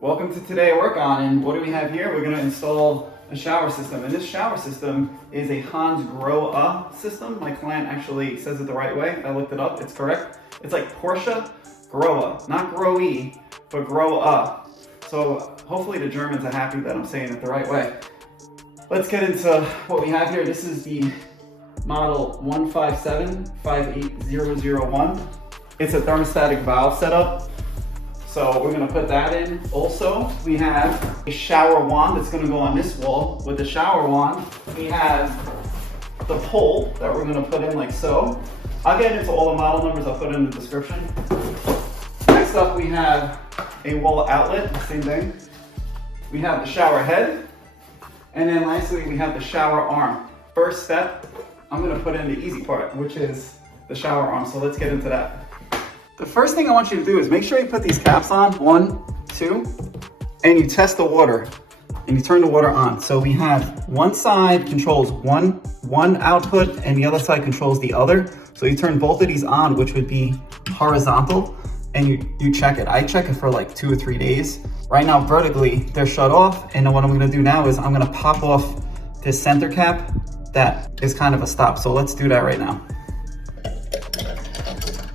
Welcome to TodayIWorkOn, and what do we have here? We're going to install a shower system, and this shower system is a Hansgrohe system. My client actually says it the right way. I looked it up, it's correct. It's like Porsche Grohe, not Grohe, but Grohe. So hopefully the Germans are happy that I'm saying it the right way. Let's get into what we have here. This is the model 157-58001. It's a thermostatic valve setup. So we're gonna put that in. Also, we have a shower wand that's gonna go on this wall. With the shower wand, we have the pole that we're gonna put in like so. I'll get into all the model numbers, I'll put in the description. Next up, we have a wall outlet, same thing. We have the shower head. And then lastly, we have the shower arm. First step, I'm gonna put in the easy part, which is the shower arm. So let's get into that. The first thing I want you to do is make sure you put these caps on, 1, 2, and you test the water, and you turn the water on. So we have one side controls one output, and the other side controls the other. So you turn both of these on, which would be horizontal, and you check it. I check it for like 2 or 3 days. Right now, vertically, they're shut off, and then what I'm gonna do now is I'm gonna pop off this center cap that is kind of a stop. So let's do that right now.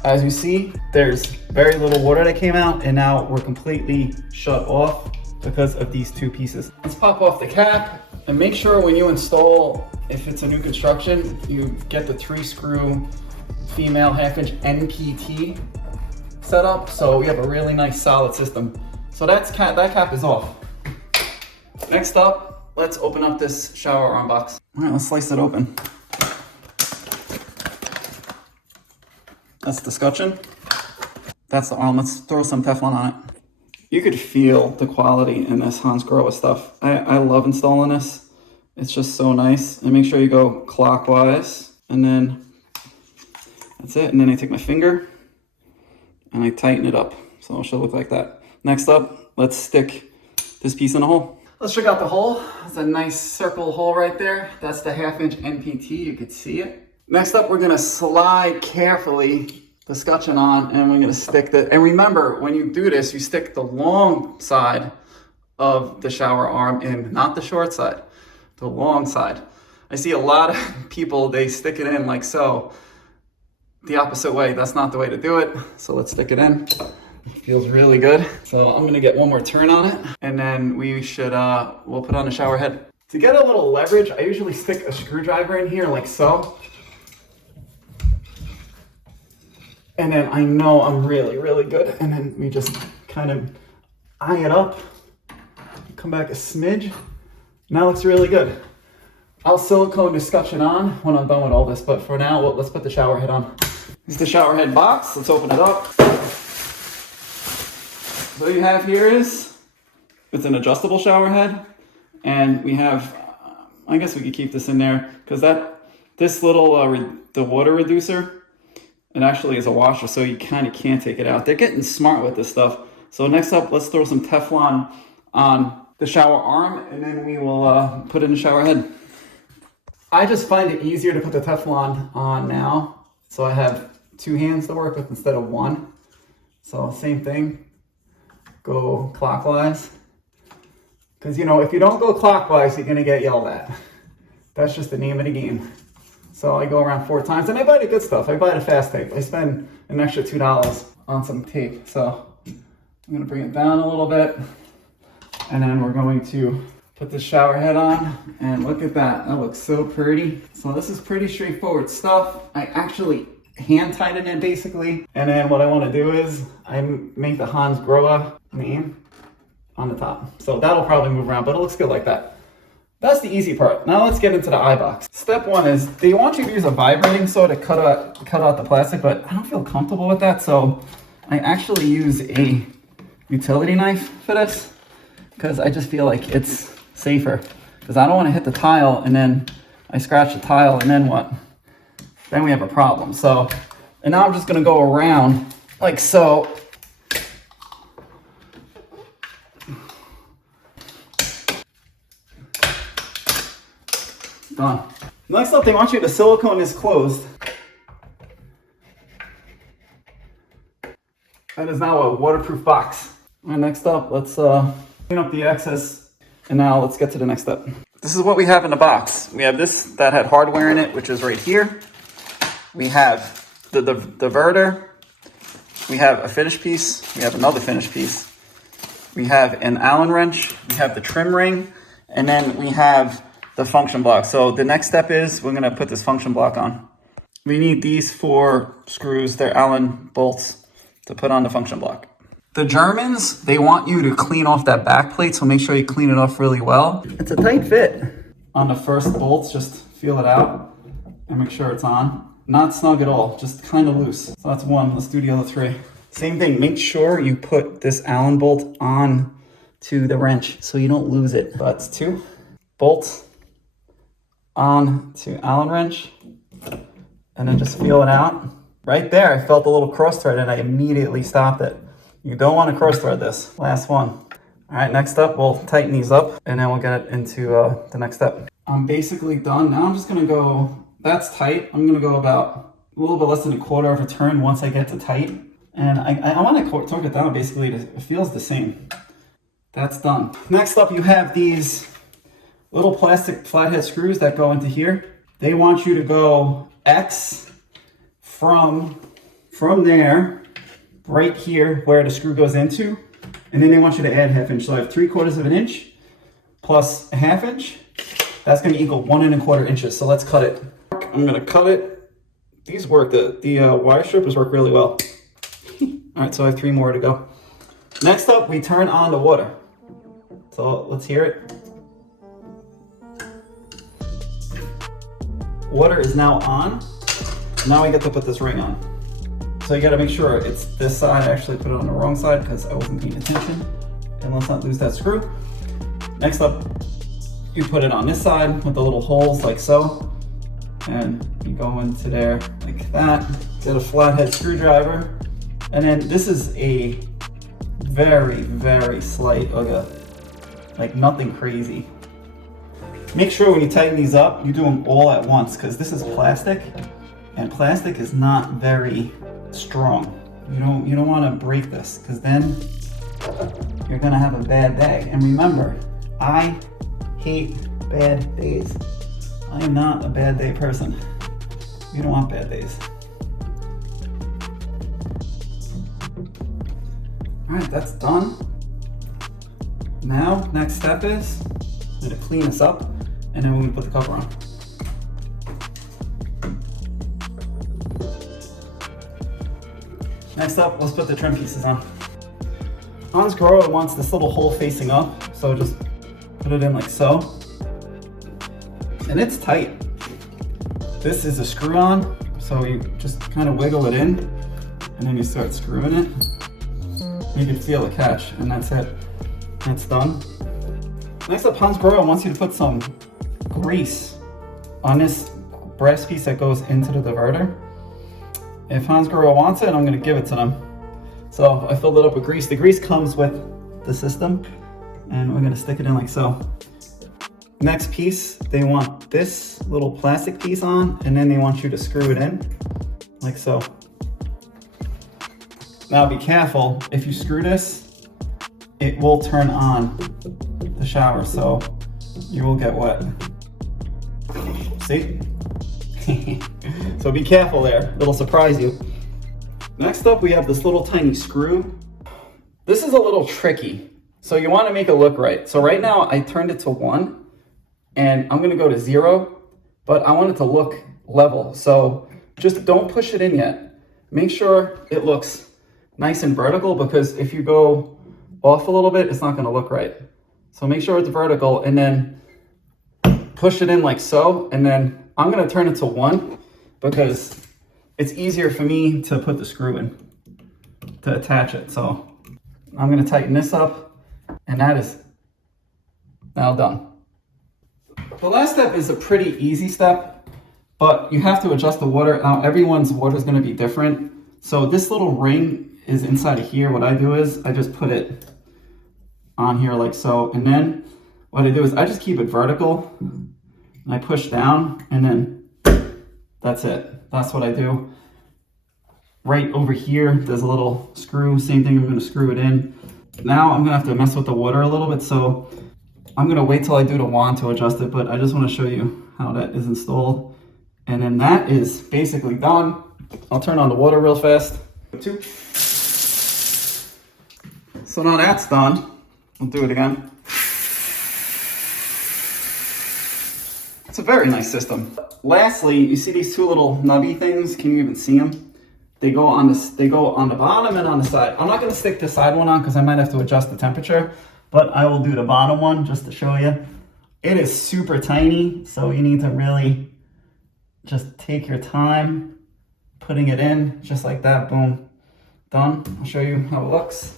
As you see, there's very little water that came out, and now we're completely shut off because of these two pieces. Let's pop off the cap, and make sure when you install, if it's a new construction, you get the 3-screw female 1/2-inch NPT setup, so we have a really nice solid system. So that cap is off. Next up, let's open up this shower arm box. All right, let's slice it open. That's the scutcheon. That's the arm. Let's throw some Teflon on it. You could feel the quality in this Hansgrohe stuff. I love installing this. It's just so nice. And make sure you go clockwise. And then that's it. And then I take my finger and I tighten it up. So it should look like that. Next up, let's stick this piece in the hole. Let's check out the hole. It's a nice circle hole right there. That's the 1/2-inch NPT. You could see it. Next up, we're gonna slide carefully the scutcheon on, and we're gonna stick the, and remember, when you do this, you stick the long side of the shower arm in, not the short side, the long side. I see a lot of people, they stick it in like so, the opposite way. That's not the way to do it. So let's stick it in. It feels really good. So I'm gonna get one more turn on it, and then we should, we'll put on the shower head. To get a little leverage, I usually stick a screwdriver in here like so. And then I know I'm really, really good. And then we just kind of eye it up, come back a smidge. Now it looks really good. I'll silicone the scutcheon on when I'm done with all this, but for now, let's put the shower head on. This is the shower head box. Let's open it up. So what you have here is, it's an adjustable shower head. And we have, I guess we could keep this in there, because this little, the water reducer, it actually is a washer, so you kind of can't take it out. They're getting smart with this stuff. So next up, let's throw some Teflon on the shower arm, and then we will put in the shower head. I just find it easier to put the Teflon on now, so I have 2 hands to work with instead of 1. So same thing, go clockwise. Because you know, if you don't go clockwise, you're gonna get yelled at. That's just the name of the game. So I go around 4 times, and I buy the good stuff. I buy the fast tape. I spend an extra $2 on some tape. So I'm gonna bring it down a little bit, and then we're going to put the shower head on, and look at that. That looks so pretty. So this is pretty straightforward stuff. I actually hand tighten it basically, and then what I want to do is I make the Hansgrohe name on the top. So that'll probably move around, but it looks good like that. That's the easy part. Now let's get into the iBox. Step 1 is they want you to use a vibrating saw to cut out the plastic, but I don't feel comfortable with that, so I actually use a utility knife for this, because I just feel like it's safer. Because I don't want to hit the tile and then I scratch the tile, and then what? Then we have a problem. So, and now I'm just gonna go around like so. Done. Next up, they want you to silicone this closed. That is now a waterproof box. All right, next up, let's clean up the excess. And now let's get to the next step. This is what we have in the box. We have this that had hardware in it, which is right here. We have the diverter. We have a finish piece. We have another finish piece. We have an Allen wrench. We have the trim ring. And then we have the function block. So the next step is we're going to put this function block on. We need these 4 screws. They're Allen bolts to put on the function block. The Germans, they want you to clean off that back plate, so make sure you clean it off really well. It's a tight fit. On the first bolts, just feel it out and make sure it's on. Not snug at all, just kind of loose. So that's 1, let's do the other 3. Same thing, make sure you put this Allen bolt on to the wrench so you don't lose it. So that's 2. Bolt on to Allen wrench, and then just feel it out. Right there, I felt a little cross thread and I immediately stopped it. You don't want to cross thread this. Last one. All right, next up, we'll tighten these up and then we'll get into the next step. I'm basically done. Now I'm just gonna go, that's tight. I'm gonna go about a little bit less than a quarter of a turn once I get to tight. And I want to torque it down basically, it feels the same. That's done. Next up, you have these little plastic flathead screws that go into here. They want you to go X from there, right here where the screw goes into, and then they want you to add 1/2 inch. So I have 3/4 of an inch plus a 1/2 inch. That's going to equal 1 1/4 inches. So let's cut it. I'm going to cut it. These work. The wire strippers work really well. All right, so I have 3 more to go. Next up, we turn on the water. So let's hear it. Water is now on. Now we get to put this ring on. So you got to make sure it's this side. I actually put it on the wrong side because I wasn't paying attention. And let's not lose that screw. Next up, you put it on this side with the little holes like so. And you go into there like that. Get a flathead screwdriver. And then this is a very, very slight, like nothing crazy. Make sure when you tighten these up, you do them all at once because this is plastic. And plastic is not very strong. You don't want to break this because then you're gonna have a bad day. And remember, I hate bad days. I am not a bad day person. You don't want bad days. All right, that's done. Now, next step is I'm gonna clean this up and then we're gonna put the cover on. Next up, let's put the trim pieces on. Hansgrohe wants this little hole facing up, so just put it in like so. And it's tight. This is a screw on, so you just kind of wiggle it in, and then you start screwing it. You can feel the catch, and that's it. That's done. Next up, Hansgrohe wants you to put some grease on this brass piece that goes into the diverter. If Hansgrohe wants it, I'm going to give it to them. So I filled it up with grease. The grease comes with the system, and we're going to stick it in like so. Next piece, they want this little plastic piece on, and then they want you to screw it in like so. Now be careful, if you screw this, it will turn on the shower, so you will get wet. See? So be careful there, it'll surprise you. Next up, we have this little tiny screw. This is a little tricky, so you want to make it look right. So right now, I turned it to 1, and I'm gonna go to 0, but I want it to look level. So just don't push it in yet. Make sure it looks nice and vertical, because if you go off a little bit, it's not gonna look right. So make sure it's vertical, and then push it in like so, and then I'm gonna turn it to 1 because it's easier for me to put the screw in to attach it. So I'm gonna tighten this up, and that is now done. The last step is a pretty easy step, but you have to adjust the water. Now everyone's water is gonna be different. So this little ring is inside of here. What I do is I just put it on here like so, and then what I do is I just keep it vertical, and I push down, and then that's it. That's what I do. Right over here, there's a little screw. Same thing, I'm gonna screw it in. Now I'm gonna have to mess with the water a little bit, so I'm gonna wait till I do the wand to adjust it, but I just wanna show you how that is installed. And then that is basically done. I'll turn on the water real fast. So now that's done. We'll do it again. It's a very nice system. Lastly, you see these two little nubby things? Can you even see them? They go on the bottom and on the side. I'm not gonna stick the side one on because I might have to adjust the temperature, but I will do the bottom one just to show you. It is super tiny, so you need to really just take your time putting it in, just like that, boom, done. I'll show you how it looks.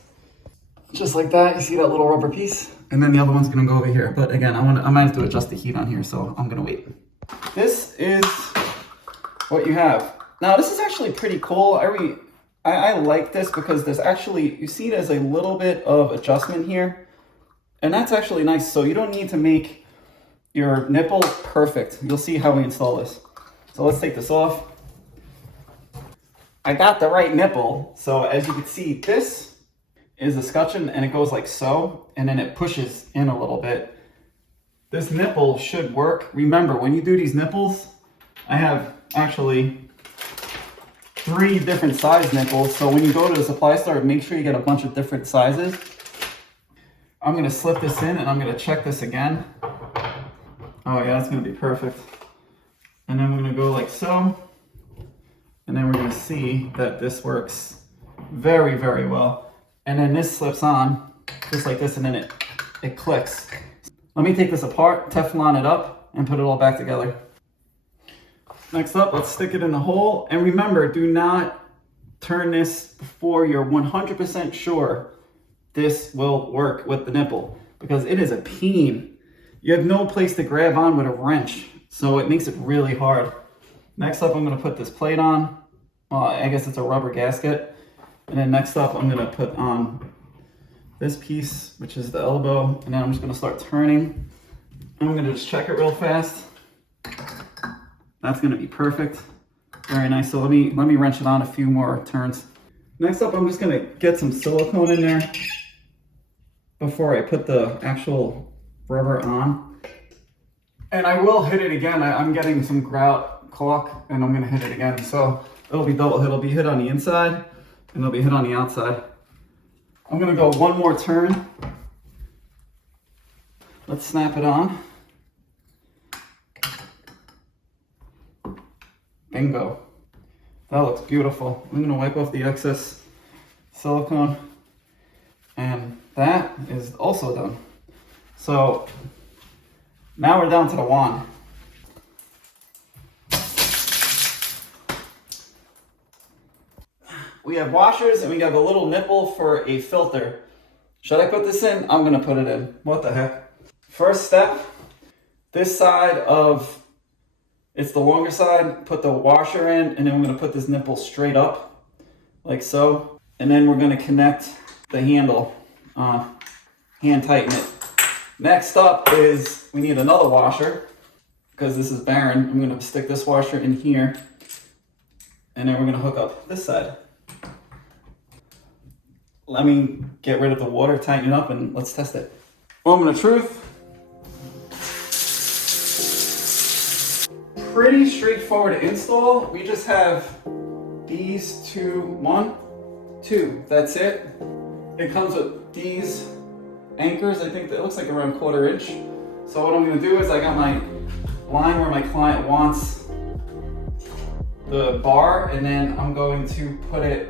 Just like that, you see that little rubber piece? And then the other one's gonna go over here. But again, I might have to adjust the heat on here, so I'm gonna wait. This is what you have. Now this is actually pretty cool. I like this because there's actually, you see there's a little bit of adjustment here. And that's actually nice. So you don't need to make your nipple perfect. You'll see how we install this. So let's take this off. I got the right nipple. So as you can see, this is a scutcheon and it goes like so, and then it pushes in a little bit. This nipple should work. Remember, when you do these nipples, I have actually 3 different size nipples. So when you go to the supply store, make sure you get a bunch of different sizes. I'm gonna slip this in and I'm gonna check this again. Oh yeah, that's gonna be perfect. And then we're gonna go like so. And then we're gonna see that this works very, very well. And then this slips on just like this, and then it clicks. Let me take this apart, Teflon it up, and put it all back together. Next up, let's stick it in the hole. And remember, do not turn this before you're 100% sure this will work with the nipple, because it is a pain. You have no place to grab on with a wrench, so it makes it really hard. Next up, I'm gonna put this plate on. I guess it's a rubber gasket. And then next up, I'm gonna put on this piece, which is the elbow, and then I'm just gonna start turning. And I'm gonna just check it real fast. That's gonna be perfect. Very nice. So let me wrench it on a few more turns. Next up, I'm just gonna get some silicone in there before I put the actual rubber on. And I will hit it again. I'm getting some grout caulk, and I'm gonna hit it again. So it'll be double. It'll be hit on the inside, and it'll be hit on the outside. I'm gonna go one more turn. Let's snap it on. Bingo. That looks beautiful. I'm gonna wipe off the excess silicone, and that is also done. So now we're down to the wand. We have washers and we have a little nipple for a filter. Should I put this in? I'm gonna put it in. What the heck? First step, this side of, it's the longer side, put the washer in, and then we're gonna put this nipple straight up, like so. And then we're gonna connect the handle, hand tighten it. Next up is, we need another washer, because this is barren. I'm gonna stick this washer in here, and then we're gonna hook up this side. Let me get rid of the water, tighten it up, and let's test it. Moment of truth. Pretty straightforward to install. We just have these one, two, that's it. It comes with these anchors. I think that looks like around 1/4 inch. So what I'm gonna do is I got my line where my client wants the bar, and then I'm going to put it,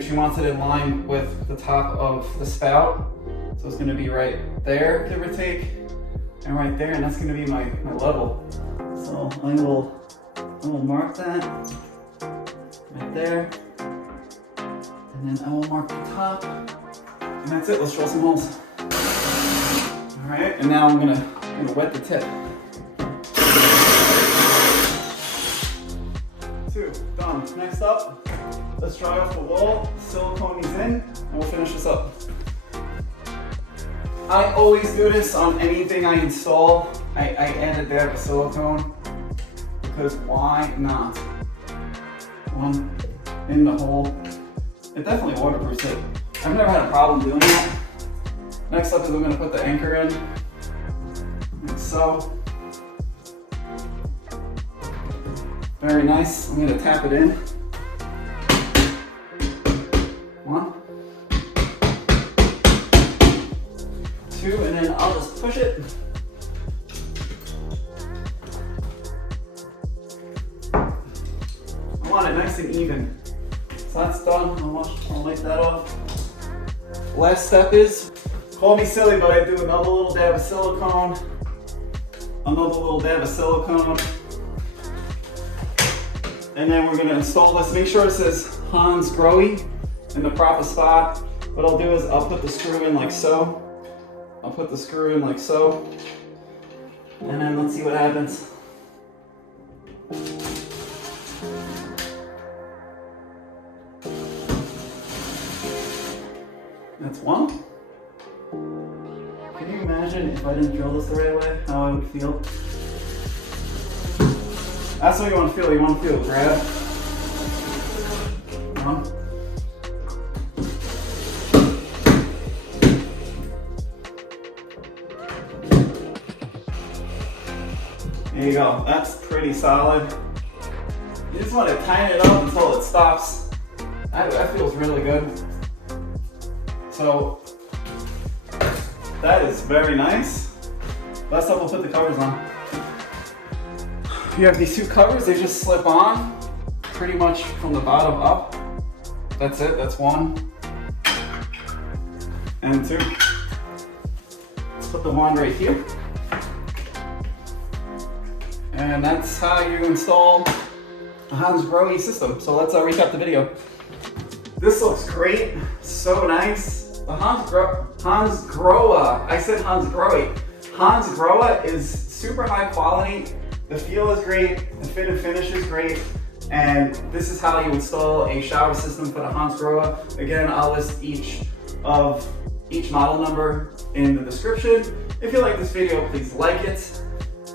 she wants it in line with the top of the spout. So it's gonna be right there, give or take, and right there, and that's gonna be my level. So I will mark that right there, and then I will mark the top, and that's it. Let's drill some holes. All right, and now I'm gonna wet the tip. 2, done. Next up, let's dry off the wall, silicone these in, and we'll finish this up. I always do this on anything I install. I add a dab of silicone, because why not? One in the hole. It definitely waterproofs it. I've never had a problem doing that. Next up is I'm going to put the anchor in, like so. Very nice. I'm going to tap it in. 1, 2, and then I'll just push it. I want it nice and even. So that's done. I'll wipe that off. Last step is, call me silly, but I do another little dab of silicone. Another little dab of silicone. And then we're going to install this. Make sure it says Hansgrohe in the proper spot. What I'll do is I'll put the screw in like so. I'll put the screw in like so. And then let's see what happens. That's one. Can you imagine if I didn't drill this the right way, how I would feel? That's what you want to feel. You want to feel grab. There you go. That's pretty solid. You just want to tighten it up until it stops. That feels really good. So that is very nice. Last up, we'll put the covers on. You have these two covers, they just slip on pretty much from the bottom up. That's it, that's 1 and 2. Let's put the wand right here. And that's how you install a Hansgrohe system. So let's recap the video. This looks great, so nice. The Hansgrohe, I said Hansgrohe. Hansgrohe is super high quality. The feel is great, the fit and finish is great, and this is how you install a shower system for the Hansgrohe. Again, I'll list each model number in the description. If you like this video, please like it.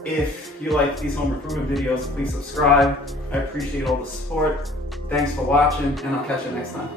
If you like these home improvement videos, please subscribe. I appreciate all the support. Thanks for watching, and I'll catch you next time.